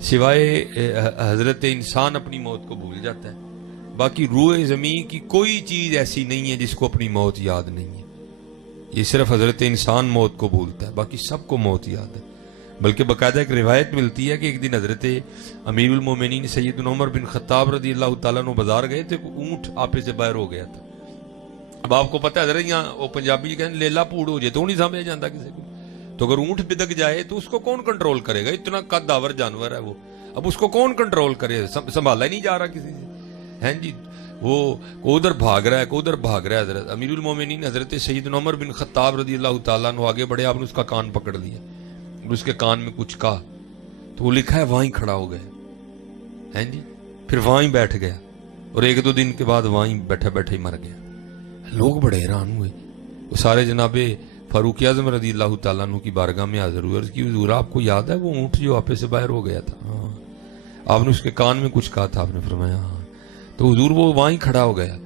سوائے حضرت انسان اپنی موت کو بھول جاتا ہے، باقی روئے زمین کی کوئی چیز ایسی نہیں ہے جس کو اپنی موت یاد نہیں ہے۔ یہ صرف حضرت انسان موت کو بھولتا ہے، باقی سب کو موت یاد ہے۔ بلکہ باقاعدہ ایک روایت ملتی ہے کہ ایک دن حضرت امیر المومنین سیدنا عمر بن خطاب رضی اللہ تعالیٰ عنہ بازار گئے تھے، اونٹ آپے سے باہر ہو گیا تھا۔ اب آپ کو پتہ ہے حضرت یہاں وہ پنجابی کہتے ہیں لیلا پھوڑ ہو جائے تو نہیں سمجھ جاتا کسی کو، تو اگر اونٹ بدک جائے تو اس کو کون کنٹرول کرے گا؟ اتنا قد داور جانور ہے وہ، اب اس کو کون کنٹرول کرے؟ سنبھالا ہی نہیں جا رہا کسی سے، ہیں جی۔ وہ ادھر بھاگ رہا ہے، ادھر بھاگ رہا ہے۔ حضرت امیر المومنین حضرت سیدنا عمر بن خطاب رضی اللہ تعالیٰ عنہ آگے بڑھے، آپ نے اس کا کان پکڑ لیا، اس کے کان میں کچھ کہا تو وہ لکھا ہے وہیں کھڑا ہو گیا، ہیں جی، پھر وہیں بیٹھ گیا، اور ایک دو دن کے بعد وہیں بیٹھا بیٹھا ہی مر گیا۔ لوگ بڑے حیران ہوئے، وہ سارے جناب فاروق اعظم رضی اللہ تعالیٰ عنہ کی بارگاہ میں حاضر ہوئے، کہ حضور آپ کو یاد ہے وہ اونٹ جو آپے سے باہر ہو گیا تھا؟ ہاں۔ آپ نے اس کے کان میں کچھ کہا تھا؟ آپ نے فرمایا ہاں۔ تو حضور وہ وہیں کھڑا ہو گیا،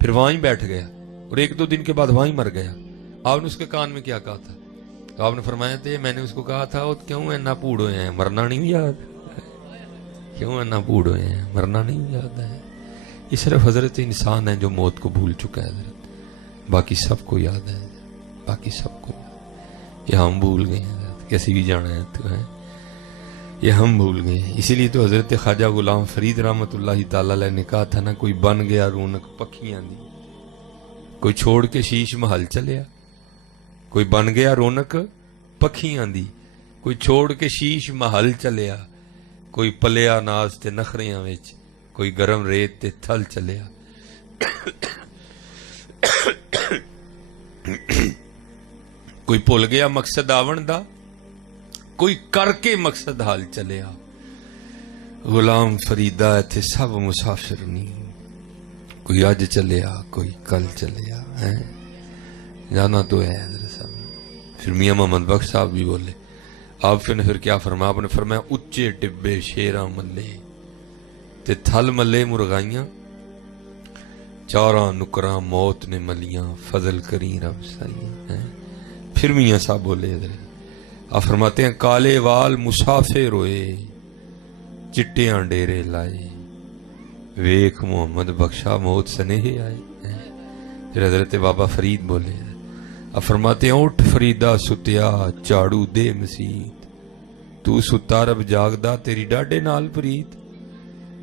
پھر وہیں بیٹھ گیا، اور ایک دو دن کے بعد وہیں مر گیا۔ آپ نے اس کے کان میں کیا کہا تھا؟ تو آپ نے فرمایا تھا میں نے اس کو کہا تھا کیوں اینا پوڑ ہوئے ہیں، مرنا نہیں یاد؟ کیوں اینا پوڑ ہوئے ہیں، مرنا نہیں یاد ہے؟ یہ صرف حضرت انسان ہے جو موت کو بھول چکا ہے حضرت، باقی سب کو یاد ہے، باقی سب کو یہ ہم بھول گئے ہیں حضرت، کیسی بھی جانا ہے تو ہے، یہ ہم بھول گئے ہیں۔ اسی لیے تو حضرت خواجہ غلام فرید رحمۃ اللہ تعالی علیہ نے کہا تھا نا، کوئی بن گیا رونق پکھیاں دی، کوئی چھوڑ کے شیش محل چلیا، کوئی بن گیا رونق پکھیاں دی، کوئی چھوڑ کے شیش محل چلیا، کوئی پلیا ناز تے نخریاں وچ، کوئی گرم ریت تے تھل چلیا۔ کوئی بھول گیا مقصد آون دا، کوئی کر کے مقصد حال چلیا۔ غلام فریدا ایتھے سب مسافر نہیں، کوئی اج چلیا کوئی کل چلیا، جانا تو ہے حضرت صاحب۔ پھر میاں محمد بخش صاحب بھی بولے، آپ نے پھر کیا فرمایا؟ آپ نے فرمایا اچے ٹبے شیراں ملے تے تھل ملے مرغائیاں، چاراں نکراں موت نے ملیاں، فضل کری رب سائیاں۔ پھر میاں صاحب بولے حضرت، آپ فرماتے ہیں کالے وال مسافر ہوئے، چٹیاں ڈیرے لائے، ویکھ محمد بخشا موت سنیہ آئے۔ پھر حضرت بابا فرید بولے، آپ فرماتے ہیں اٹھ فریدا ستیا چاڑو دے مسیت، تو ستا رب جاگدا تیری ڈاڈے نال پریت۔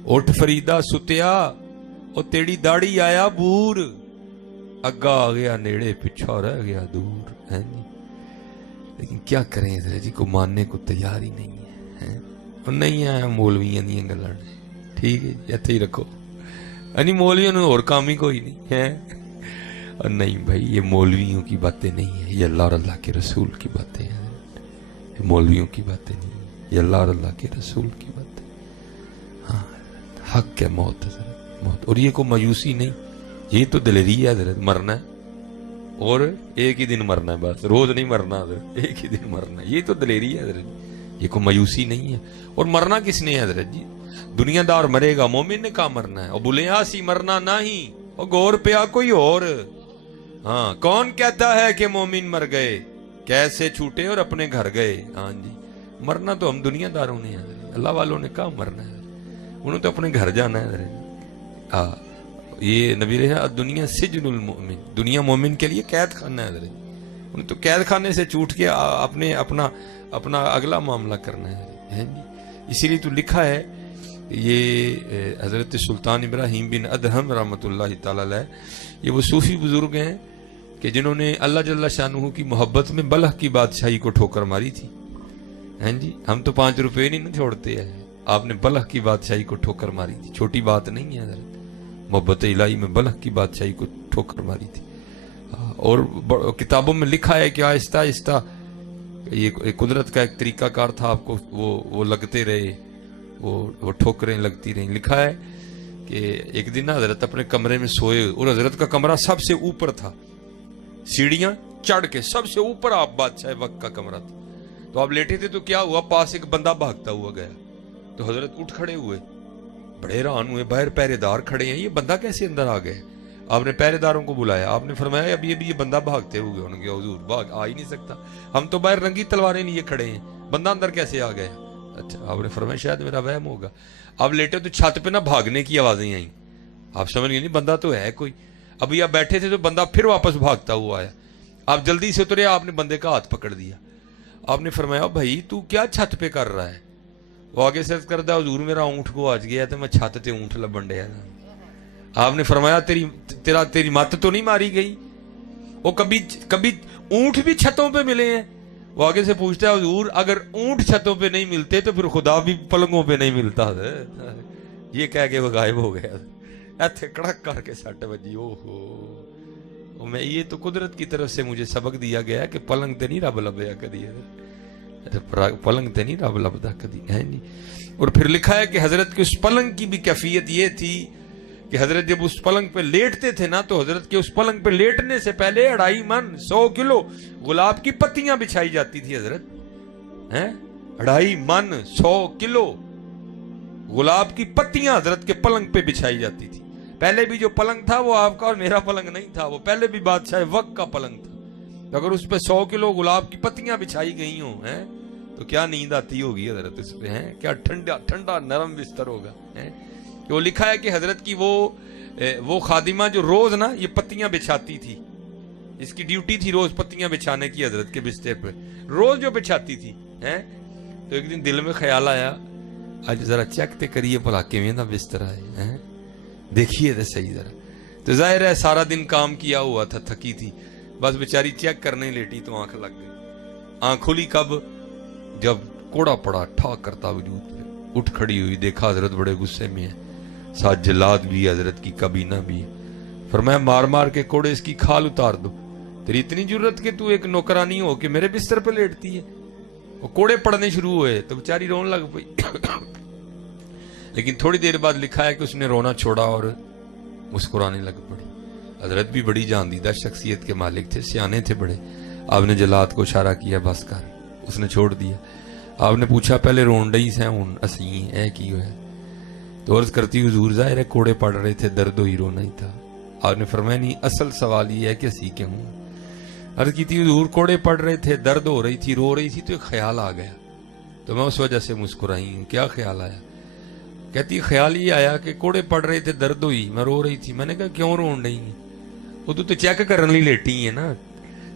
اٹھ فریدا ستیا او تیری داڑی آیا بور، اگا آ گیا نیڑے پچھا رہ گیا دور، ہے نہیں۔ لیکن کیا کریں حضرت جی، کو ماننے کو تیار ہی نہیں ہے، اور نہیں آیا مولویاں دیاں گلاں، ٹھیک ہے ایتھے ہی رکھو، یعنی مولویوں نے اور کام ہی کوئی نہیں ہے۔ اور نہیں بھائی، یہ مولویوں کی باتیں نہیں ہیں، یہ اللہ اور اللہ کے رسول کی باتیں ہیں، یہ مولویوں کی باتیں نہیں ہیں، یہ اللہ اور اللہ کے رسول کی باتیں۔ ہاں حق ہے موت حضرت، موت، اور یہ کوئی مایوسی نہیں، یہ تو دلیری ہے حضرت، مرنا ہے اور ایک ہی دن مرنا ہے، بس روز نہیں مرنا حضرت، ایک ہی دن مرنا ہے، یہ تو دلیری ہے حضرت، یہ کوئی مایوسی نہیں ہے۔ اور مرنا کس نے ہے حضرت جی؟ دنیا دار مرے گا، مومن نے کہاں مرنا ہے؟ اور بلیا سی مرنا نہیں، اور گور پیا کوئی اور۔ ہاں کون کہتا ہے کہ مومن مر گئے، کیسے چھوٹے اور اپنے گھر گئے؟ ہاں جی، مرنا تو ہم دنیا داروں نے ہے، اللہ والوں نے کہاں مرنا ہے، انہوں تو اپنے گھر جانا ہے حضرت۔ ہاں یہ نبی رہا دنیا سجن المؤمن، دنیا مومن کے لیے قید خانہ ہے حضرت، انہیں تو قید خانے سے چھوٹ کے اپنا اگلا معاملہ کرنا ہے۔ اسی لیے تو لکھا ہے، یہ حضرت سلطان ابراہیم بن ادہم رحمۃ اللہ تعالی علیہ، یہ وہ صوفی بزرگ ہیں کہ جنہوں نے اللہ جل شانہ کی محبت میں بلخ کی بادشاہی کو ٹھوکر ماری تھی، ہیں جی۔ ہم تو 5 روپے نہیں چھوڑتے ہیں، آپ نے بلخ کی بادشاہی کو ٹھوکر ماری تھی، چھوٹی بات نہیں ہے حضرت، محبت الہی میں بلخ کی بادشاہی کو ٹھوکر ماری تھی۔ اور کتابوں میں لکھا ہے کہ آہستہ آہستہ یہ قدرت کا ایک طریقہ کار تھا، آپ کو وہ لگتے رہے، وہ ٹھوکریں لگتی رہیں۔ لکھا ہے کہ ایک دن حضرت اپنے کمرے میں سوئے، اور حضرت کا کمرہ سب سے اوپر تھا، سیڑھیاں چڑھ کے سب سے اوپر آپ بادشاہ وقت کا کمرہ تھا، تو آپ لیٹے تھے تو کیا ہوا، پاس ایک بندہ بھاگتا ہوا گیا، تو حضرت اٹھ کھڑے ہوئے، بڑے حیران ہوئے، باہر پہرے دار کھڑے ہیں، یہ بندہ کیسے اندر آ گئے؟ آپ نے پہرے داروں کو بلایا، آپ نے فرمایا ابھی یہ بندہ بھاگتے ہوئے انہوں نے، حضور بھاگ آ ہی نہیں سکتا، ہم تو باہر رنگی تلواریں لیے کھڑے ہیں، بندہ اندر کیسے آ گیا؟ اچھا آپ نے فرمایا شاید میرا وہم ہوگا. اب لیٹے تو چھت پہ نہ بھاگنے کی آوازیں آئیں. آپ سمجھ گئے نہیں بندہ تو ہے کوئی. ابھی آپ بیٹھے تھے تو بندہ پھر واپس بھاگتا ہوا آیا. آپ جلدی سے اترے, آپ نے بندے کا ہاتھ پکڑ دیا. آپ نے فرمایا بھائی تو کیا چھت پہ کر رہا ہے؟ وہ آگے سے کردہ حضور میرا اونٹ کو آج گیا تو میں چھت تے اونٹ لبن ڈیا. آپ نے فرمایا تیری مت تو نہیں ماری گئی؟ وہ کبھی اونٹ بھی چھتوں پہ ملے ہیں؟ وہ آگے سے پوچھتا ہے حضور اگر اونٹ چھتوں پہ نہیں ملتے تو پھر خدا بھی پلنگوں پہ نہیں ملتا. یہ کہہ کے وہ غائب ہو گیا. ایتھے کڑک کر کے سٹ بجی. اوہو میں یہ تو قدرت کی طرف سے مجھے سبق دیا گیا کہ پلنگ تے نہیں رب لبیا کدی, پلنگ تے نہیں رب لبدا کدی ہے نہیں. اور پھر لکھا ہے کہ حضرت کے اس پلنگ کی بھی کیفیت یہ تھی کہ حضرت جب اس پلنگ پہ لیٹتے تھے نا تو حضرت کے اس پلنگ پہ لیٹنے سے پہلے 2.5 من 100 کلو گلاب کی پتیاں بچھائی جاتی تھی. حضرت 2.5 من 100 کلو گلاب کی پتیاں حضرت کے پلنگ پہ بچھائی جاتی تھی. پہلے بھی جو پلنگ تھا وہ آپ کا اور میرا پلنگ نہیں تھا, وہ پہلے بھی بادشاہ وقت کا پلنگ تھا. تو اگر اس پہ 100 کلو گلاب کی پتیاں بچھائی گئی ہوں تو کیا نیند آتی ہوگی حضرت اس پہ, کیا ٹھنڈا ٹھنڈا نرم بستر ہوگا. وہ لکھا ہے کہ حضرت کی وہ خادمہ جو روز نا یہ پتیاں بچھاتی تھی, اس کی ڈیوٹی تھی روز پتیاں بچھانے کی حضرت کے بستر پہ, روز جو بچھاتی تھی. تو ایک دن دل میں خیال آیا آج ذرا چیک تے کریے بھلا کیویں دا بستر ہے, دیکھیے تے صحیح ذرا. تو ظاہر ہے سارا دن کام کیا ہوا تھا, تھکی تھی, بس بیچاری چیک کرنے لیٹی تو آنکھ لگ گئی. آنکھ کھلی کب؟ جب کوڑا پڑا ٹھا کرتا وجود پہ اٹھ کھڑی ہوئی, دیکھا حضرت بڑے غصے میں ہے, ساتھ جلاد بھی حضرت کی کابینہ بھی. فرمایا مار مار کے کوڑے اس کی کھال اتار دو, تیری اتنی جرت کہ تو ایک نوکرانی ہو کے میرے بستر پہ لیٹتی ہے. وہ کوڑے پڑنے شروع ہوئے تو بیچاری رون لگ پئی. لیکن تھوڑی دیر بعد لکھا ہے کہ اس نے رونا چھوڑا اور مسکرانے لگ پڑی. حضرت بھی بڑی جاندیدہ شخصیت کے مالک تھے, سیانے تھے بڑے. آپ نے جلاد کو اشارہ کیا بس کر, اس نے چھوڑ دیا. آپ نے پوچھا پہلے رون ڈئی سے ہوں اسی اے کی ہوئے؟ تو عرض کرتی حضور ظاہر ہے کوڑے پڑ رہے تھے, درد ہی رونا ہی تھا. آپ نے فرمایا نہیں اصل سوال یہ ہے کہ اسی کے ہوں. عرض کی تھی حضور کوڑے پڑ رہے تھے, درد ہو رہی تھی, رو رہی تھی, تو ایک خیال آ گیا تو میں اس وجہ سے مسکرائی ہوں. کیا خیال آیا؟ کہتی خیال یہ آیا کہ کوڑے پڑ رہے تھے, درد ہوئی, میں رو رہی تھی. میں نے کہا کیوں رون رہی ہیں؟ وہ تو چیک کرنے لیٹی ہے نا,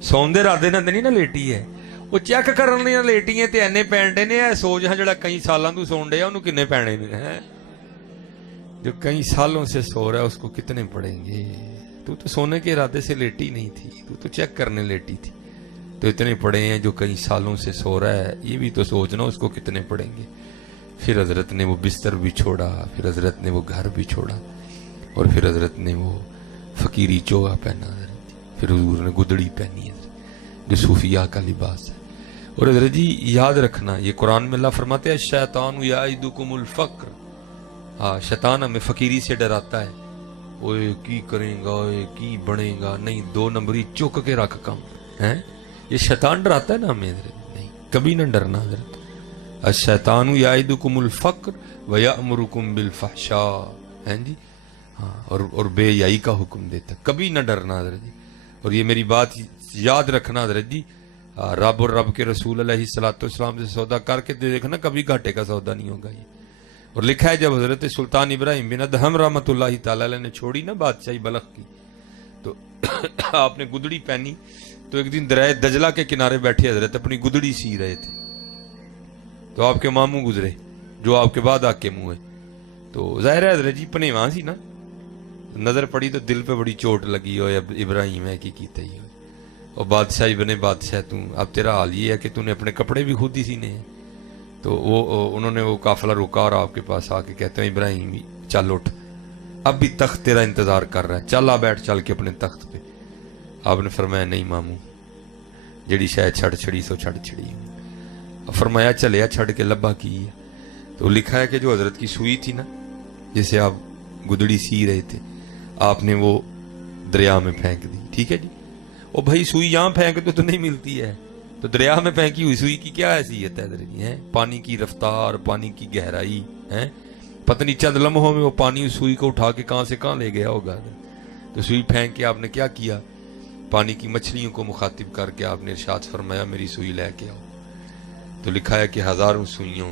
سوندے رادے نہ نہیں نا لیٹی ہے, وہ چیک کرنے لیٹی ہیں تے اینے پینڈے نے. سوچ ہاں جڑا کئی سالاں تو سون ڈیا انہوں کنے پینے ہیں, جو کئی سالوں سے سو رہا ہے اس کو کتنے پڑیں گے؟ تو سونے کے ارادے سے لیٹی نہیں تھی, تو چیک کرنے لیٹی تھی. تو اتنے پڑے ہیں جو کئی سالوں سے سو رہا ہے, یہ بھی تو سوچنا اس کو کتنے پڑیں گے. پھر حضرت نے وہ بستر بھی چھوڑا, پھر حضرت نے وہ گھر بھی چھوڑا, اور پھر حضرت نے وہ فقیری چوغا پہنا, پھر حضور نے گدڑی پہنی ہے جو صوفیاء کا لباس ہے. اور حضرت جی یاد رکھنا, یہ قرآن میں اللہ فرماتے ہیں شیطان یعدکم الفقر, شیطان ہمیں فقیری سے ڈراتا ہے. اوے کی کریں گا, اوے کی بنے گا, نہیں 2 نمبری چک کے رکھ کام ہے. یہ شیطان ڈراتا ہے نا ہمیں, نہیں کبھی نہ ڈرنا حضرت. الشیطان یعدکم الفقر ویأمرکم بالفحشاء, ہیں جی, اور بے حیائی کا حکم دیتا, کبھی نہ ڈرنا حضرت جی. اور یہ میری بات یاد رکھنا حضرت جی, رب اور رب کے رسول علیہ الصلوۃ والسلام سے سودا کر کے دیکھنا, کبھی گھاٹے کا سودا نہیں ہوگا یہ. اور لکھا ہے جب حضرت سلطان ابراہیم بن ادہم رحمۃ اللہ تعالی علیہ نے چھوڑی نا بادشاہی بلخ کی, تو آپ نے گدڑی پہنی. تو ایک دن دریائے دجلہ کے کنارے بیٹھے حضرت اپنی گدڑی سی رہے تھے, تو آپ کے ماموں گزرے جو آپ کے بعد آ کے منہ ہے. تو ظاہر ہے حضرت جی پنیواں سی نا, نظر پڑی تو دل پہ بڑی چوٹ لگی ہو, ابراہیم ہے کی کیتا ہی ہو, اور بادشاہی بنے بادشاہ تو اب تیرا حال یہ ہے کہ تو نے اپنے کپڑے بھی خود ہی سینے ہیں. تو انہوں نے وہ قافلہ روکا اور آپ کے پاس آ کے کہتے ہیں ابراہیم چل اٹھ, اب بھی تخت تیرا انتظار کر رہا ہے, چل آ بیٹھ چل کے اپنے تخت پہ. آپ نے فرمایا نہیں ماموں, جڑی شاید چھڑ چھڑی سو چھڑ چھڑی. فرمایا چلیا چھڑ کے لبا کی. تو لکھا ہے کہ جو حضرت کی سوئی تھی نا جسے آپ گدڑی سی رہے تھے, آپ نے وہ دریا میں پھینک دی. ٹھیک ہے جی, او بھائی سوئی یہاں پھینک تو نہیں ملتی ہے, تو دریا میں پھینکی ہوئی سوئی کی کیا حیثیت ہے حضرت جی؟ پانی کی رفتار, پانی کی گہرائی ہے, پتہ نہیں چند لمحوں میں وہ پانی اس سوئی کو اٹھا کے کہاں سے کہاں لے گیا ہوگا. تو سوئی پھینک کے آپ نے کیا کیا, پانی کی مچھلیوں کو مخاطب کر کے آپ نے ارشاد فرمایا میری سوئی لے کے آؤ. تو لکھا ہے کہ ہزاروں سوئیوں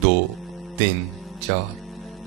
2 3 4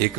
1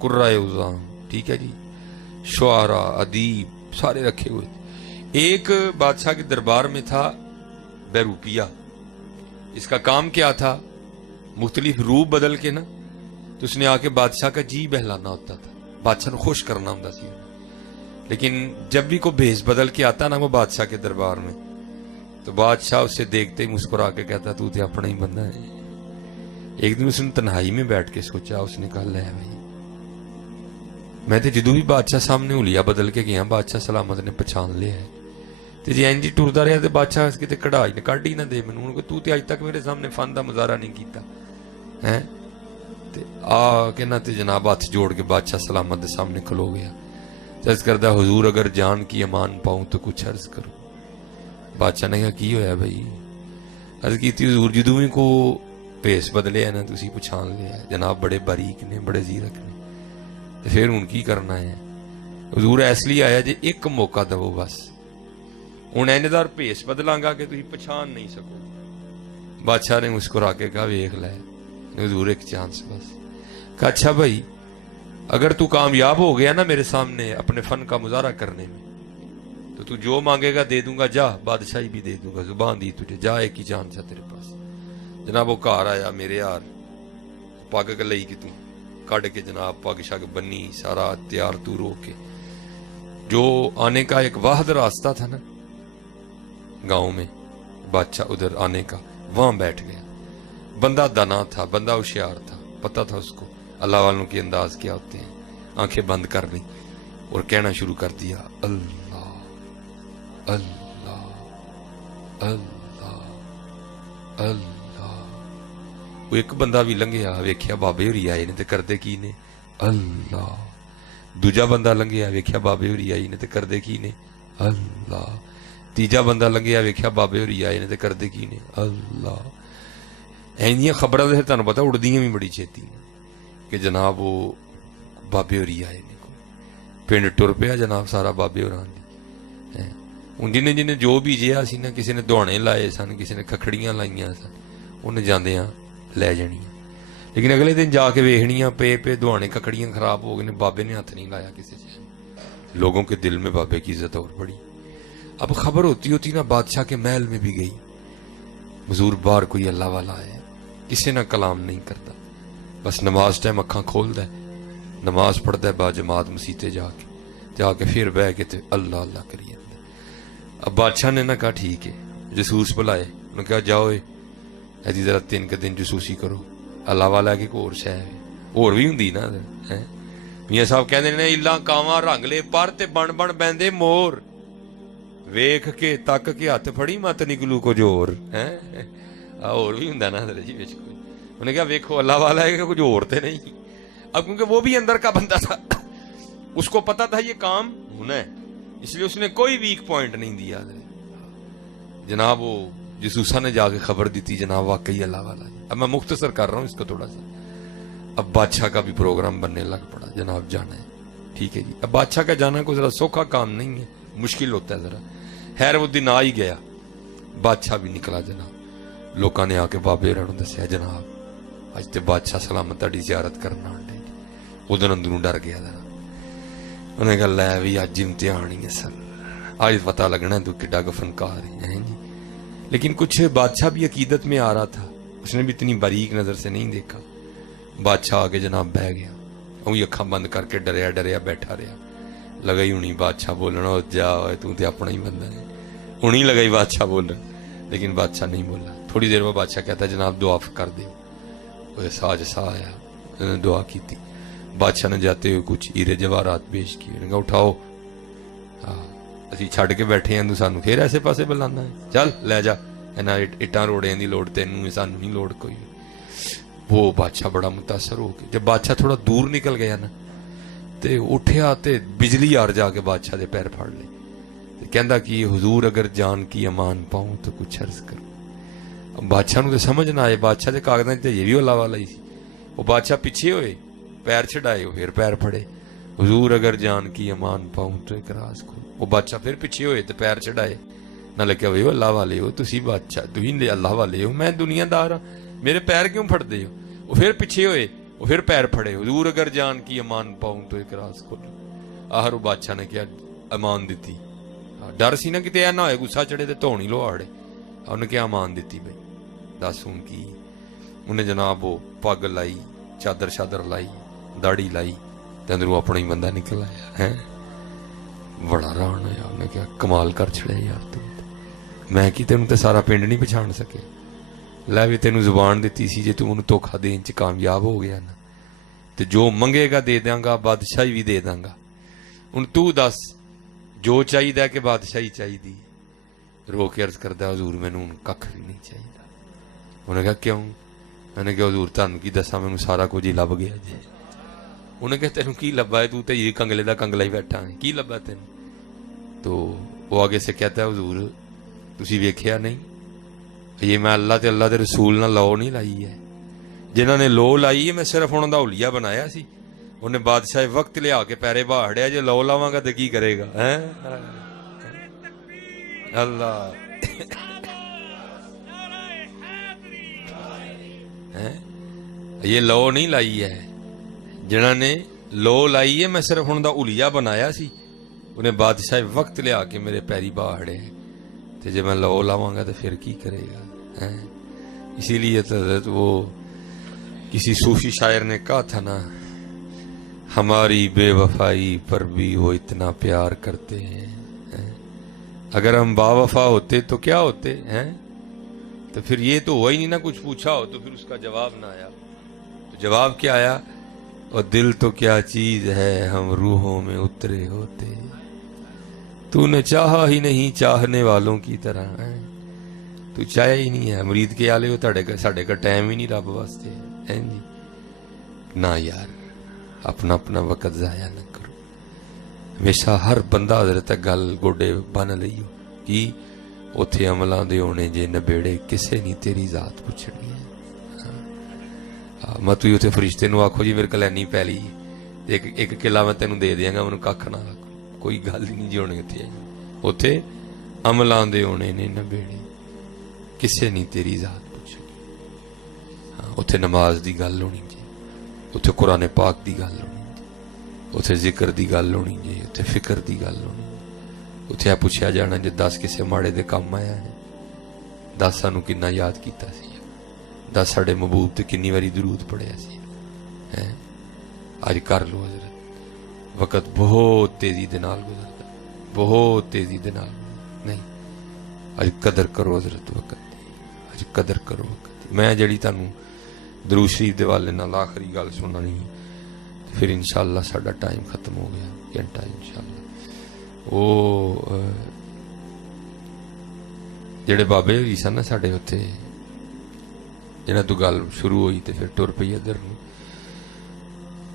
قرائے عظام، ٹھیک ہے جی، شعراء، ادیب سارے رکھے ہوئے تھے۔ ایک بادشاہ کے دربار میں تھا بیروپیہ، اس کا کام کیا تھا؟ مختلف روپ بدل کے نا تو اس نے آ کے بادشاہ کا جی بہلانا ہوتا تھا، بادشاہ کو خوش کرنا ہوتا سی۔ لیکن جب بھی کوئی بھیس بدل کے آتا نا وہ بادشاہ کے دربار میں تو بادشاہ اسے دیکھتے ہی مسکرا کے کہتا تو تے اپنا ہی بندہ ہے۔ ایک دن اس نے تنہائی میں بیٹھ کے سوچا، اس نے کہا لے بھائی میں تے جدوں بھی بادشاہ سامنے ہولیا بدل کے گیا بادشاہ سلامت نے پہچان لیا ہے، تے جی اینجی ٹردا رہا تے بادشاہ اس کتے کڑھائی نے کڈ ہی نہ دے مینوں، تو تے اج تک میرے سامنے فن دا مظاہرہ نہیں کیتا ہے۔ تے آ کے نہ تے جناب ہاتھ جوڑ کے بادشاہ سلامت دے سامنے کھلو گیا، عرض کردہ حضور اگر جان کی امان پاؤں تو کچھ عرض کرو۔ بادشاہ نے کہا کی ہویا بھائی؟ عرض کی تھی حضور جدوں بھی کو بھیس بدلے ہے نا تسی پہچان لیا جناب بڑے باریک نے، بڑے زیرک نے، پھر ان کی کرنا ہے؟ حضور اس لیے آیا جی ایک موقع دو بس، ہوں ایندار بھیس بدلاں گا کہ تسی پہچان نہیں سکو۔ بادشاہ نے مسکرا کے کہا ویکھ لے حضور ایک چانس بس۔ کہا اچھا بھائی اگر تو کامیاب ہو گیا نا میرے سامنے اپنے فن کا مظاہرہ کرنے میں تو جو مانگے گا دے دوں گا، جا بادشاہی بھی دے دوں گا، زبان دی تجھے، جا ایک ہی چانس ہے تیرے پاس۔ جناب وہ گھر آیا، میرے یار پگ لئی کہ کڈ کے جناب پگ شگ بنی سارا تیار تو رو کے، جو آنے کا ایک واحد راستہ تھا نا گاؤں میں بادشاہ ادھر آنے کا، وہاں بیٹھ گیا۔ بندہ دانا تھا، بندہ ہوشیار تھا، پتہ تھا اس کو اللہ والوں کے انداز کیا ہوتے ہیں۔ آنکھیں بند کر لی اور کہنا شروع کر دیا اللہ اللہ اللہ اللہ۔ وہ ایک بندہ بھی لنگیا ویکھیا بابے ہوری آئے نے تے کردے کی نے اللہ، دوجا بندہ لنگیا ویکھیا بابے ہوری آئی نے تے کردے کی نے اللہ، تیجا بندہ لنگیا ویکھیا بابے ہوری آئے نے تے کردے کی نے اللہ۔ اینجیاں خبراں تے تانوں پتہ اڑدیاں بھی بڑی چھیتی کہ جناب وہ بابے ہوری آئے نے، پنڈ ٹر پیا جناب سارا بابے ہوراں دی۔ ہوں جنہیں جنہیں جو بیجیا سی نا، کسی نے دوہانے لائے سن، کسی نے کھکھڑیاں لائیاں سن، انہیں جاندیاں لے جانیاں، لیکن اگلے دن جا کے ویکھنیاں پے دوہانے کھکھڑیاں خراب ہو گئے، بابے نے ہاتھ نہیں لایا کسی چیز۔ لوگوں کے دل میں بابے کی عزت اور بڑی۔ اب خبر ہوتی نا بادشاہ کے محل میں بھی گئی، حضور باہر کوئی اللہ والا ہے، کسی نہ کلام نہیں کرتا، بس نماز ٹائم اکھاں کھولدا ہے، نماز پڑھتا ہے با جماعت مسیتے جا کے پھر بہ کے تے اللہ اللہ کری۔ اب بادشاہ نے نہ کہا ٹھیک ہے، جسوس بلائے، انہوں نے کہا جاؤ ایسی ذرا 3 دن جسوسی کرو، اللہ والا کی کوئی اور شے ہے اور بھی ہوندی نا۔ میاں صاحب کہندے نے الا کاواں رنگ لے پر تے بن بن بیندے مور، ویکھ کے تک کے ہاتھ پھڑی مت نکلو کچھ اور ہے، اور بھی ہوندا نا جی وچ کوئی۔ انہوں نے کہا ویکھو اللہ والا ہے کہ کچھ اور تے نہیں۔ اب کیونکہ وہ بھی اندر کا بندہ تھا، اس کو پتا تھا یہ کام ہونا ہے، اس لیے اس نے کوئی ویک پوائنٹ نہیں دیا۔ جناب وہ جسوسا نے جا کے خبر دی تھی جناب واقعی اللہ والا ہے۔ اب میں مختصر کر رہا ہوں اس کو تھوڑا سا۔ اب بادشاہ کا بھی پروگرام بننے لگ پڑا، جناب جانا ہے، ٹھیک ہے جی۔ اب بادشاہ کا جانا کوئی ذرا سوکھا کام نہیں ہے، مشکل ہوتا ہے ذرا۔ خیر وہ دن آ ہی گیا، بادشاہ بھی نکلا جناب۔ لوکاں نے آ کے بابے ہوراں نوں دسیا جناب اج تے بادشاہ سلامت تہاڈی زیارت کرنا آنڈے۔ وہ دن اندروں ڈر گیا ذرا، انہیں کہا لے بھی اج امتحان ہی ہے سر، آج پتہ لگنا ہے تو کڈا فنکار ہے جی۔ لیکن کچھ بادشاہ بھی عقیدت میں آ رہا تھا، اس نے بھی اتنی باریک نظر سے نہیں دیکھا۔ بادشاہ آگے جناب بہ گیا، وہی اکھاں بند کر کے ڈریا بیٹھا رہا۔ لگا ہی ہونی بادشاہ بولنا جا تو تے اپنا ہی بندہ ہے، ہونی لگا ہی بادشاہ بولنا، لیکن بادشاہ نہیں بولا۔ تھوڑی دیر بعد بادشاہ کہتا جناب دعا کر دے۔ وہ سا آیا، انہوں نے دعا کی تھی۔ بادشاہ نے جاتے ہوئے کچھ ہیرے جواہرات پیش کیے، انہوں نے کہا اٹھاؤ، اسی چھڑ کے بیٹھے ہیں تو سانو پھر ایسے پاسے بلانا ہے، چل لے جا، اٹاں روڑیاں دی لوڑ تینوں، سانو نہیں لوڑ کوئی۔ وہ بادشاہ بڑا متاثر ہو کے، جب بادشاہ تھوڑا دور نکل گیا نا تے اٹھیا تے بجلی آر جا کے بادشاہ دے پیر پھاڑ لے، کہندا کہ حضور اگر جان کی امان پاؤں تو کچھ عرض کرو۔ بادشاہ نو تے سمجھ نہ آئے، بادشاہ دے کاغذاں تے یہ بھی اللہ والا ہی سی۔ وہ بادشاہ پیچھے ہوئے، پیر چڑھائے، پھر پیر پھڑے، حضور اگر جان کی امان پاؤں تو ایک راز کھول۔ وہ بادشاہ پھر پیچھے ہوئے تو پیر چڑھائے، نہ لگا بھائی اللہ والے ہو تسی، بادشاہ تھی اللہ والے ہو، میں دنیا دار ہاں، میرے پیر کیوں پھڑ دے ہو؟ وہ پھر پیچھے ہوئے، وہ پھر پیر پھڑے حضور اگر جان کی امان پاؤں تو ایک راز کھولو آخر وہ بادشاہ نے کیا امان دیتی ڈر سی نا کتے نہ ہوئے گسا چڑھے تو دھونی لو آڑے انہیں کیا امان دیتی بھائی دس ہوں کی انہیں جناب وہ پگ لائی چادر شادر لائی داڑھی لائی تے اندروں اپنا ہی بندہ نکل آیا ہے بڑا ران ہویا انہیں کیا کمال کر چھڑے یار تم میں کی تینوں تے سارا پنڈ نہیں پچھان سکے لے بھی تینوں زبان دیتی سی جے تم انہوں دھوکھا دین چ کامیاب ہو گیا نا تے جو منگے گا دے دیاں گا بادشاہی بھی دے داں گا ہن تو دس جو چاہیے کہ بادشاہی چاہیے رو کے عرض کردہ حضور مینوں ہن ککھ بھی نہیں چاہیے انہیں کہا کیوں میں نے کہا حضور تانوں کی دساں مینوں سارا کچھ ہی لب گیا جی انہیں کہا تینوں کی لبا ہے تو تے یہ کنگلے دا کنگلا ہی بیٹھا ہے کی لبا تینوں تو وہ آگے سے کہتا ہے حضور تسی ویکھیا نہیں یہ میں اللہ تے اللہ دے رسول نہ لو نہیں لائی ہے جنہاں نے لو لائی ہے میں صرف انہاں دا حلیہ بنایا سی انہیں بادشاہ وقت لیا کے پیرے باہڑیا جے لو لاواں گا تے کی کرے گا اللہ یہ لو نہیں لائی ہے جنہاں نے لو لائی ہے میں صرف انہاں دا حلیہ بنایا سی انہیں بادشاہ وقت لیا کے میرے پیری باہڑے تے جے میں لو لاواں گا تو پھر کی کرے گا اسی لیے تو حضرت وہ کسی صوفی شاعر نے کہا تھا نا ہماری بے وفائی پر بھی وہ اتنا پیار کرتے ہیں اگر ہم با وفا ہوتے تو کیا ہوتے ہیں تو پھر یہ تو ہوا ہی نہیں نا کچھ پوچھا ہو تو پھر اس کا جواب نہ آیا تو جواب کیا آیا اور دل تو کیا چیز ہے ہم روحوں میں اترے ہوتے تو نے چاہا ہی نہیں چاہنے والوں کی طرح تو چاہیا ہی نہیں ہے مرید کے آلے ہو ساڑھے کا ٹائم ہی نہیں رب واسطے جی نہ یار اپنا اپنا وقت ضائع نہ کرو ہمیشہ ہر بندہ حضرت گل گوڈے بن لئیو کی اتھے عملان دے ہونے جے نبیڑے کسے نہیں تیری ذات پوچھنی ہے میں تو اتھے فرشتے نو آکھو جی میرے کلینی پہلی ایک قلعہ میں تینوں دے دیاں گا منو ککھ نہ آکھو کوئی گل ہی نہیں جی ہونے اتھے عملان دے ہونے نے نبیڑے کسے نہیں تیری ذات پوچھنی اتھے نماز دی گل ہونی جی اتھے قرآن پاک دی گل ہونی جی اتھے ذکر دی گل ہونی جی اتھے فکر دی گل ہونی اتھے آپ پوچھیا جانا جے 10 کسے ماڑے دے کام آیا ہے 10 سانو کنہ یاد کیتا سی 10 ساڑے محبوب تے کنی واری درود پڑھیا سی آج کر لو حضرت وقت بہت تیزی دے نال گزرتا بہت تیزی دے نال نہیں آج قدر کرو حضرت وقت آج قدر کرو وقت میں جڑی تانوں درود شریف دے والے نال آخری گل سنانی پھر انشاءاللہ ساڈا ٹائم ختم ہو گیا گھنٹہ انشاءاللہ وہ جڑے بابے ہوئی سن نا ساڈے اتھے جنہاں تو گل شروع ہوئی تے پھر ٹر پئی ادھر نوں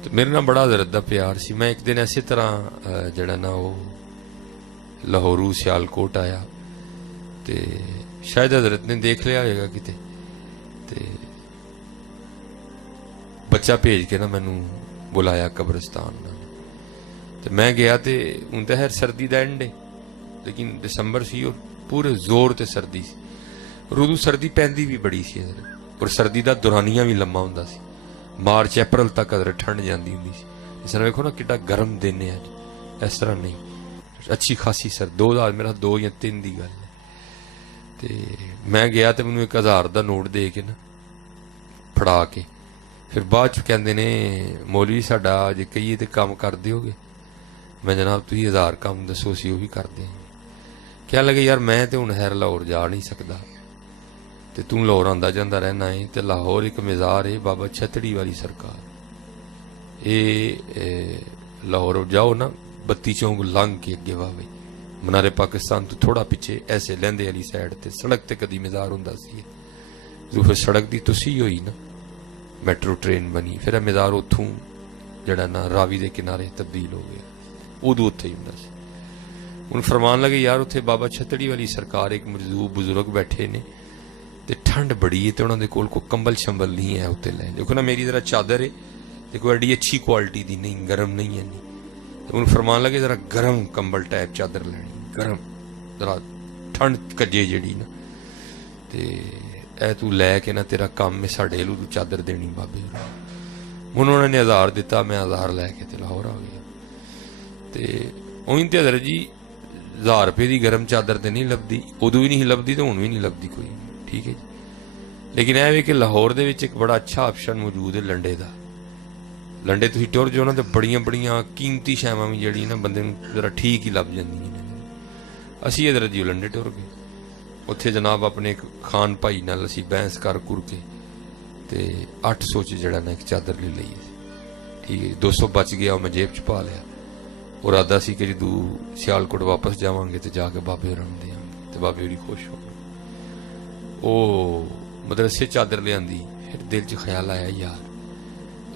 تو میرے نال بڑا حضرت دا پیار سی میں ایک دن ایسے طرح جڑا نا وہ لاہورو سیالکوٹ آیا تے شاید حضرت نے دیکھ لیا ہوئے گا کتے تے بچہ بھیج کے نا مینوں بلایا قبرستان تے میں گیا تے ہن تے خیر سردی دا اینڈ ہے لیکن دسمبر سی اور پورے زور تے سردی سی اور ادو سردی پیندی بھی بڑی سی اور سردی دا دورانیہ بھی لمبا ہوندا سی مارچ اپریل تک حضرت ٹھنڈ جاندی ہوندی سی اس طرح ویکھو نا کڈا گرم دن ہے اس طرح نہیں اچھی خاصی سر 2000 میرا 2 یا 3 دی گل ہے تے میں گیا تے مینوں 1000 دا نوٹ دے کے نا پھڑا کے پھر بعد چ کہندے نے مولوی ساڈا جے کہیے تے کام کر دیو گے میں جناب تسی 1000 کام دسو سی وہ بھی کر دیں کیا لگے یار میں تے ہن خیر لاہور جا نہیں سکدا تے توں لاہور آندا جاندا رہنا ہے تے لاہور ایک مزار ہے بابا چھتڑی والی سرکار لاہور جاؤ نا 32 چونک لنگ کے اگے واہ بھائی منارے پاکستان تو تھوڑا پیچھے ایسے لیندے والی سائڈ تے سڑک تے کدی مزار ہوندا سی جو پھر سڑک دی تسی ہوئی نا میٹرو ٹرین بنی پھر مزار اتھوں جڑا نا راوی دے کنارے تبدیل ہو گیا ادو اتھے ہی ہوندا سی ان فرمان لگے یار اتھے بابا چھتڑی والی سرکار ایک مجذوب بزرگ بیٹھے نے تے ٹھنڈ بڑی ہے تے انہاں دے کول کو کمبل شمبل نہیں ہے اتھے لے دیکھو نا میری ذرا چادر ہے تے کوئی ایڈی اچھی کوالٹی دی نہیں گرم نہیں ہے نہیں تو ان فرمان لگے ذرا گرم کمبل ٹائپ چادر لینی گرم ذرا ٹھنڈ کجے جڑی نا تے اے تو لے کے نا تیرا کام میں ساڈے لو چادر دینی بابے ਮੈਨੂੰ ਉਹਨਾਂ ਨੇ 1000 ਦਿੱਤਾ, ਮੈਂ 1000 ਲੈ ਕੇ ਤੇ ਲਾਹੌਰ ਆ ਗਿਆ। ਤੇ ਉਹੀ ਤੇ ਹਜ਼ਰਤ ਜੀ 1000 ਰੁਪਏ ਦੀ ਗਰਮ ਚਾਦਰ ਤੇ ਨਹੀਂ ਲੱਭਦੀ, ਉਦੋਂ ਵੀ ਨਹੀਂ ਲੱਭਦੀ ਤੇ ਹੁਣ ਵੀ ਨਹੀਂ ਲੱਭਦੀ ਕੋਈ, ਠੀਕ ਹੈ ਜੀ। ਲੇਕਿਨ ਇਹ ਵੀ ਕਿ ਲਾਹੌਰ ਦੇ ਵਿੱਚ ਇੱਕ ਬੜਾ ਅੱਛਾ ਆਪਸ਼ਨ ਮੌਜੂਦ ਹੈ ਲੰਡੇ ਦਾ। ਲੰਡੇ ਤੁਸੀਂ ਟੁਰ ਜਾਓ ਨਾ ਤੇ ਬੜੀਆਂ ਬੜੀਆਂ ਕੀਮਤੀ ਸ਼ੈਵਾਂ ਵੀ ਜਿਹੜੀਆਂ ਨਾ ਬੰਦੇ ਨੂੰ ਜ਼ਰਾ ਠੀਕ ਹੀ ਲੱਭ ਜਾਂਦੀਆਂ ਨੇ। ਅਸੀਂ ਹਜ਼ਰਤ ਜੀ ਲੰਡੇ ਟੁਰ ਗਏ, ਉੱਥੇ ਜਨਾਬ ਆਪਣੇ ਇੱਕ ਖਾਨ ਭਾਈ ਨਾਲ ਅਸੀਂ ਬਹਿਸ ਕਰ ਕੁਰ ਕੇ ਤੇ 800 ਚ ਜਿਹੜਾ ਨਾ ਇੱਕ ਚਾਦਰ ਲੈ ਲਈ, ਠੀਕ ਹੈ। 200 ਬਚ ਗਿਆ, ਉਹ ਮੈਂ ਜੇਬ ਚ ਪਾ ਲਿਆ। ਉਹ ਇਰਾਦਾ ਸੀ ਕਿ ਜਦੋਂ ਸਿਆਲਕੋਟ ਵਾਪਸ ਜਾਵਾਂਗੇ ਤੇ ਜਾ ਕੇ ਬਾਬੇ ਹੋਰਾਂ ਨੂੰ ਦੇਵਾਂਗੇ ਤੇ ਬਾਬੇ ਹੋਰੀ ਖੁਸ਼ ਹੋ ਗਏ। ਉਹ ਮਦਰਸੇ ਚਾਦਰ ਲਿਆਂਦੀ, ਫਿਰ ਦਿਲ ਚ ਖਿਆਲ ਆਇਆ ਯਾਰ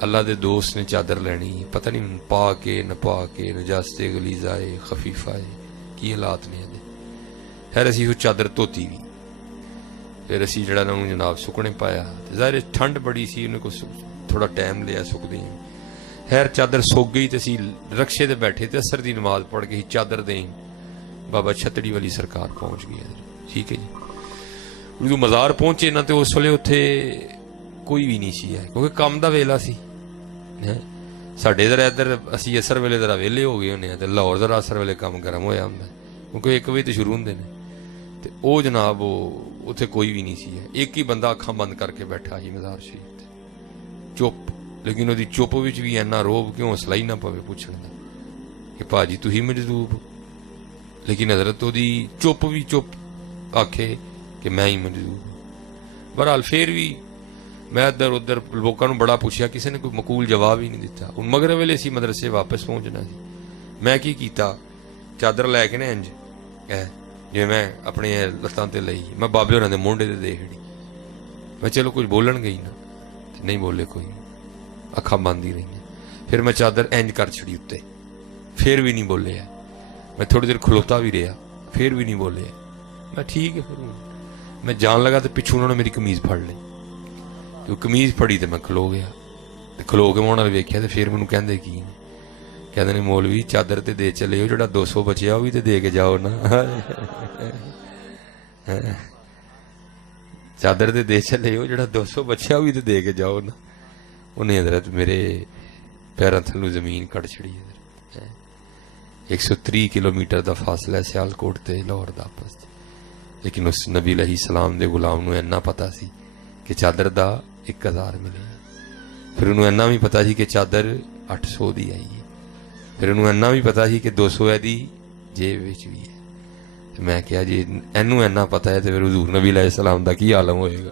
ਅੱਲਾ ਦੇ ਦੋਸਤ ਨੇ ਚਾਦਰ ਲੈਣੀ, ਪਤਾ ਨਹੀਂ ਪਾ ਕੇ ਨਾ ਪਾ ਕੇ ਨਜਾਸਤੇ ਗਲੀਜ਼ਾ ਏ ਖਫੀਫਾ ਏ ਕੀ ਹਾਲਾਤ ਨੇ ਇਹਦੇ। ਫਿਰ ਅਸੀਂ ਉਹ ਚਾਦਰ ਧੋਤੀ ਵੀ, ਫਿਰ ਅਸੀਂ ਜਿਹੜਾ ਨਾ ਉਹਨੂੰ ਜਨਾਬ ਸੁੱਕਣੇ ਪਾਇਆ ਤੇ ਜ਼ਾਹਿਰ ਠੰਡ ਬੜੀ ਸੀ, ਉਹਨੇ ਕੁਛ ਥੋੜਾ ਟਾਈਮ ਲਿਆ ਸੁੱਕਦੇ। ਖੈਰ ਚਾਦਰ ਸੁੱਕ ਗਈ ਤੇ ਅਸੀਂ ਰਕਸ਼ੇ ਤੇ ਬੈਠੇ ਤੇ ਅਸਰ ਦੀ ਨਮਾਜ਼ ਪੜ੍ਹ ਕੇ ਚਾਦਰ ਦੇਣ ਬਾਬਾ ਛਤੜੀ ਵਾਲੀ ਸਰਕਾਰ ਪਹੁੰਚ ਗਈ, ਠੀਕ ਹੈ ਜੀ। ਜਦੋਂ ਮਜ਼ਾਰ ਪਹੁੰਚੇ ਨਾ ਤੇ ਉਸ ਵੇਲੇ ਉੱਥੇ ਕੋਈ ਵੀ ਨਹੀਂ ਸੀ ਹੈ, ਕਿਉਂਕਿ ਕੰਮ ਦਾ ਵੇਲਾ ਸੀ। ਸਾਡੇ ਇੱਧਰ ਅਸੀਂ ਅਸਰ ਵੇਲੇ ਜ਼ਰਾ ਵਿਹਲੇ ਹੋ ਗਏ ਹੁੰਦੇ ਹਾਂ ਤੇ ਲਾਹੌਰ ਜ਼ਰਾ ਅਸਰ ਵੇਲੇ ਕੰਮ ਗਰਮ ਹੋਇਆ ਹੁੰਦਾ, ਕਿਉਂਕਿ 1 ਵਜੇ ਤੇ ਸ਼ੁਰੂ ਹੁੰਦੇ ਨੇ। ਤੇ ਉਹ ਜਨਾਬ ਉਹ ਉੱਥੇ ਕੋਈ ਵੀ ਨਹੀਂ ਸੀ ਹੈ, ਇੱਕ ਹੀ ਬੰਦਾ ਅੱਖਾਂ ਬੰਦ ਕਰਕੇ ਬੈਠਾ ਸੀ ਮਜ਼ਾਰ ਸ਼ਰੀਫ ਤੇ, ਚੁੱਪ। ਲੇਕਿਨ ਉਹਦੀ ਚੁੱਪ ਵਿੱਚ ਵੀ ਇੰਨਾ ਰੋਬ ਕਿ ਹੌਸਲਾ ਹੀ ਨਾ ਪਵੇ ਪੁੱਛਣ ਦਾ ਕਿ ਭਾਜੀ ਤੁਸੀਂ ਮਜਦੂਬ। ਲੇਕਿਨ ਹਜ਼ਰਤ ਉਹਦੀ ਚੁੱਪ ਵੀ ਚੁੱਪ ਆਖੇ ਕਿ ਮੈਂ ਹੀ ਮਜਦੂਬ। ਬਹਰਹਾਲ ਫਿਰ ਵੀ ਮੈਂ ਇੱਧਰ ਉੱਧਰ ਲੋਕਾਂ ਨੂੰ ਬੜਾ ਪੁੱਛਿਆ, ਕਿਸੇ ਨੇ ਕੋਈ ਮਕੂਲ ਜਵਾਬ ਹੀ ਨਹੀਂ ਦਿੱਤਾ। ਹੁਣ ਮਗਰ ਵੇਲੇ ਅਸੀਂ ਮਦਰਸੇ ਵਾਪਸ ਪਹੁੰਚਣਾ ਸੀ। ਮੈਂ ਕੀ ਕੀਤਾ, ਚਾਦਰ ਲੈ ਕੇ ਨਾ ਇੰਜ ਜਿਵੇਂ ਮੈਂ ਆਪਣੇ ਲੱਤਾਂ ਤੇ ਲਈ, ਮੈਂ ਬਾਬੇ ਹੋਰਾਂ ਦੇ ਮੋਢੇ ਤੇ ਦੇ ਛੜੀ। ਮੈਂ ਚਲੋ ਕੁਝ ਬੋਲਣ ਗਈ ਨਾ ਤੇ ਨਹੀਂ ਬੋਲੇ ਕੋਈ, ਅੱਖਾਂ ਬੰਦ ਹੀ ਰਹੀਆਂ। ਫਿਰ ਮੈਂ ਚਾਦਰ ਇੰਜ ਕਰ ਛੜੀ ਉੱਤੇ, ਫਿਰ ਵੀ ਨਹੀਂ ਬੋਲਿਆ। ਮੈਂ ਥੋੜੀ ਦੇਰ ਖਲੋਤਾ ਵੀ ਰਿਹਾ, ਫਿਰ ਵੀ ਨਹੀਂ ਬੋਲਿਆ। ਮੈਂ ਠੀਕ ਹੈ। ਫਿਰ ਮੈਂ ਜਾਣ ਲੱਗਾ ਤੇ ਪਿੱਛੋਂ ਉਹਨਾਂ ਨੇ ਮੇਰੀ ਕਮੀਜ਼ ਫੜ ਲਈ। ਜੋ ਕਮੀਜ਼ ਫੜੀ ਤੇ ਮੈਂ ਖਲੋ ਗਿਆ ਤੇ ਖਲੋ ਕੇ ਮੈਂ ਉਹਨਾਂ ਨੇ ਵੇਖਿਆ ਤੇ ਫਿਰ ਮੈਨੂੰ ਕਹਿੰਦੇ ਕੀ, ਕਹਿੰਦੇ ਨੇ ਮੌਲਵੀ ਚਾਦਰ ਤੇ ਦੇ ਚਲੇ ਹੋ, ਜਿਹੜਾ 200 ਬਚਿਆ ਉਹ ਵੀ ਤੇ ਦੇ ਕੇ ਜਾਓ ਨਾ। ਚਾਦਰ ਤੇ ਦੇ ਚਲੇ ਹੋ, ਜਿਹੜਾ 200 ਬਚਿਆ ਉਹ ਵੀ ਤੇ ਦੇ ਕੇ ਜਾਓ ਨਾ। ਉਹਨੇ ਹਜ਼ਰਤ ਮੇਰੇ ਪੈਰਾਂ ਥੱਲੋਂ ਜ਼ਮੀਨ ਕੱਢ ਛੜੀ। 130 ਕਿਲੋਮੀਟਰ ਦਾ ਫਾਸਲਾ ਸਿਆਲਕੋਟ ਤੇ ਲਾਹੌਰ ਦਾ ਆਪਸ। ਲੇਕਿਨ ਉਸ ਨਬੀ ਅਲੈਹਿ ਸਲਾਮ ਦੇ ਗੁਲਾਮ ਨੂੰ ਇੰਨਾ ਪਤਾ ਸੀ ਕਿ ਚਾਦਰ ਦਾ 1000 ਮਿਲਿਆ। ਫਿਰ ਉਹਨੂੰ ਇੰਨਾ ਵੀ ਪਤਾ ਸੀ ਕਿ ਚਾਦਰ 800 ਦੀ ਆਈ ਹੈ। ਫਿਰ ਉਹਨੂੰ ਇੰਨਾ ਵੀ ਪਤਾ ਸੀ ਕਿ 200 ਇਹਦੀ ਜੇਬ ਵਿੱਚ ਵੀ ਹੈ। ਤੇ ਮੈਂ ਕਿਹਾ ਜੀ ਇਹਨੂੰ ਇੰਨਾ ਪਤਾ ਹੈ ਤੇ ਫਿਰ ਹਜ਼ੂਰ ਨਬੀ ਅਲੈਹਿ ਸਲਾਮ ਦਾ ਕੀ ਆਲਮ ਹੋਏਗਾ।